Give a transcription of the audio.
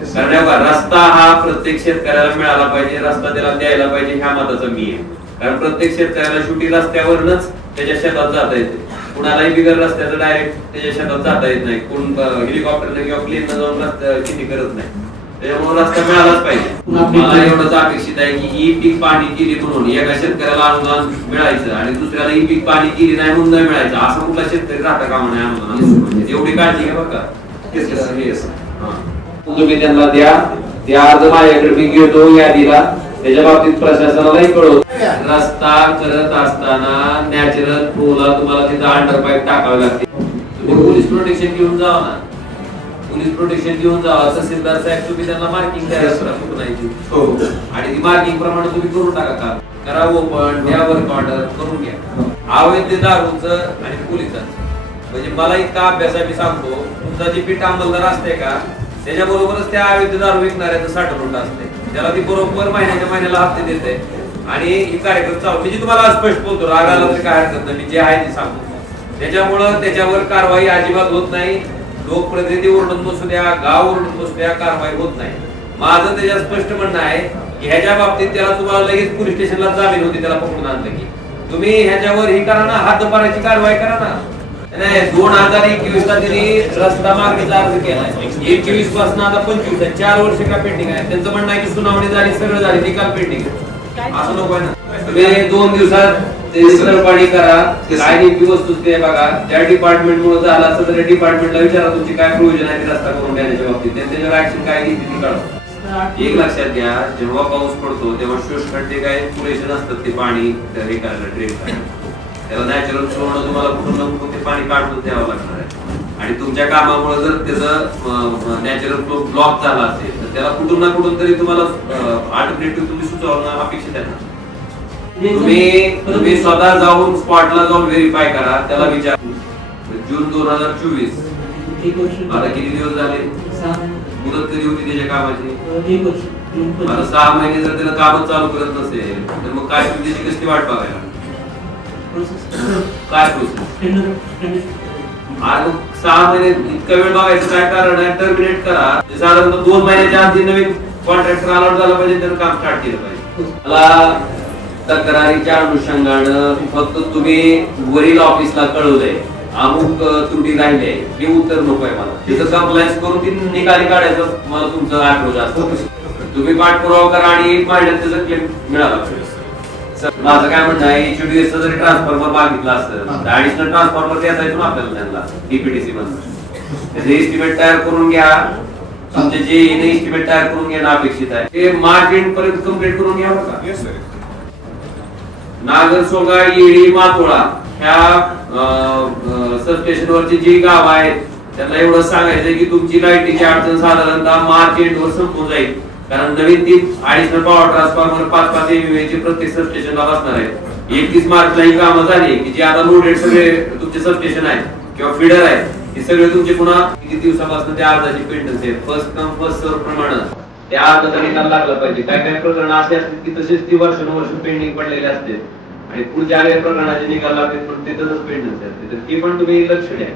कारण रस्ता हा प्रत्येक शेतकऱ्याला मिळाला पाहिजे, रस्ता त्याला द्यायला पाहिजे ह्या मताचा मी आहे. कारण प्रत्येक शेतकऱ्याला शेवटी रस्त्यावरच त्याच्या शेतात जाता येते. कुणालाही बिगर रस्त्याचं डायरेक्ट त्याच्या शेतात जाता येत नाही. कोण हेलिकॉप्टरने किंवा प्लेनने जाऊन रस्ता शेती करत नाही. त्याच्यामुळे रस्ता मिळालाच पाहिजे. मला एवढंच अपेक्षित आहे की ही पीक पाणी केली म्हणून एका शेतकऱ्याला अनुदान मिळायचं आणि दुसऱ्याला ही पीक पाणी केली नाही म्हणून नाही मिळायचं, असं कुठला शेतकरी राहता कामा नये अनुदान. एवढी काळजी घ्या बरं का. तुम्ही त्यांना द्या, ते अर्ज माझ्याकडे मी घेतो यादीला, त्याच्या बाबतीत प्रशासनालाही कळवतो. रस्ता करत असताना नॅचरल फ्लोला तुम्हाला तिथं अंडरपाईप टाकावे लागते. तुम्ही पोलीस प्रोटेक्शन घेऊन जावा ना, पोलीस प्रोटेक्शन घेऊन जावा. तहसीलदार साहेब तुम्ही त्यांना मार्किंग द्या आणि ती मार्किंग प्रमाणे तुम्ही करून टाका. काम करा, ओपन द्या, वर्क ऑर्डर करून घ्या. अवैध दारूचं आणि पोलिसांचं म्हणजे मला इतका अभ्यास आहे, मी सांगतो. तुमचा जी पीठ अंमलदार असते का त्याच्याबरोबरच त्या अवैध दारू विकणाऱ्याचं साठवण असते, त्याला ती बरोबर महिन्याच्या महिन्याला हप्ते देते आणि ही कार्यक्रम चालू. म्हणजे तुम्हाला स्पष्ट बोलतो, राग आला तरी काय हरकत नाही, मी जे आहे ते सांगतो. त्याच्यामुळं त्याच्यावर कारवाई अजिबात होत नाही. लोकप्रतिनिधी ओरडून बसू द्या, गाव ओरडून बसू द्या, कारवाई होत नाही. माझं त्याच्यात स्पष्ट म्हणणं आहे की ह्याच्या बाबतीत त्याला तुम्हाला लगेच पोलीस स्टेशनला जामीन होती, त्याला पकडून आणलं की तुम्ही ह्याच्यावर ही करा ना, हद्दपाराची कारवाई करा ना. नाही 2021 ला त्यांनी रस्ता मागणीचा अर्ज केलाय, 21 पासून आता 25 आहे, 4 वर्ष का पेंडिंग आहे. त्यांचं म्हणणं आहे की सुनावणी झाली, सगळं झाली, निकाल पेंडिंग. असं नको आहे ना. तुम्ही 2 दिवसात सरपाणी करा, काय नेमकी वस्तुस्थिती आहे बघा. त्या डिपार्टमेंट मुळे झाला असं तर डिपार्टमेंटला विचारा तुमची काय प्रोव्हिजन आहे रस्ता करून देण्याच्या बाबतीत, त्याच्यावर ऍक्शन काय घेतली ती कळवा. एक लक्षात घ्या, जेव्हा पाऊस पडतो तेव्हा शोषखड्डे काय पुरेसे नसतात ते पाणी हे करायला, ड्रेन करायला. त्याला नॅचरल फ्लोनं तुम्हाला कुठून ना कुठून ते पाणी काढून द्यावं लागणार आहे. आणि तुमच्या कामामुळे जर त्याचं नॅचरल फ्लो ब्लॉक झाला असेल तर त्याला कुठून ना कुठून तरी तुम्हाला अल्टरनेटिव्ह तुम्ही सुचवणं अपेक्षित आहे ना. तुम्ही स्वतः जाऊन स्पॉटला जाऊन व्हेरीफाय करा, त्याला विचार. जून 2024 आता किती दिवस झाले, मुदत कधी होती त्याच्या कामाची? आता 6 महिने जर त्याला काम चालू करत नसेल तर मग काय तुम्ही त्याची कसली वाट बघायला काय प्रोसेस? आज 6 महिने इतका वेळ बघायचं काय कारण आहे? टर्मिनेट करा. साधारणतः 2 महिन्याच्या आधी नवीन कॉन्ट्रॅक्टर अलॉट झाला पाहिजे, तर काम स्टार्ट केलं पाहिजे. मला तक्रारीच्या अनुषंगानं फक्त तुम्ही वरील ऑफिसला कळवलंय अमुक त्रुटी राहिले हे उत्तर नको आहे मला. तिथं कंप्लायन्स करून ती निकाली काढायचं मला तुमचं अप्रोच असतं. तुम्ही पाठपुरावा करा आणि 1 महिन्यात त्याचा क्लेम मिळाला पाहिजे. माझं काय म्हणणं आहे, HDS जरी ट्रान्सफॉर्मर मागितला असतं, ऍडिशनल ट्रान्सफॉर्मर देता येतो ना आपल्याला त्यांना डीपीटीसी मधून. त्याचे एस्टिमेट तयार करून घ्या, तुमचे जे एस्टिमेट तयार करून घेणं अपेक्षित आहे ते मार्च एंड पर्यंत कम्प्लीट करून घ्या बघा. नागरसोगा, येळी, मातोळा ह्या सबस्टेशन वरची जी गाव आहेत त्यांना एवढं सांगायचंय की तुमची लाईटीची अडचण साधारणतः मार्च एंड वर संपून जाईल. कारण नवीन 3 ऍडिशनल पॉवर ट्रान्सफॉर्मर 5-5 MVA चे प्रत्येक सबस्टेशनला बसणार आहेत. 31 मार्चला ही कामं झाली की जे आता लोडेड सगळे तुमचे सबस्टेशन आहेत किंवा फीडर आहेत हे सगळे तुमचे पुन्हा किती दिवसापासून त्या अर्जाची पेंडन्सी आहे. फर्स्ट कम फर्स्ट सर्व प्रमाणे त्या अर्जाचा निकाल लागला पाहिजे. काय काय प्रकरण असे असतील की तसेच ती वर्षानुवर्ष पेंडिंग पडलेले असते आणि पुढच्या प्रकरणाचे निकाल लागतील पण ते तसंच पेंडन्सी असते, तर ती पण तुम्ही लक्ष द्या.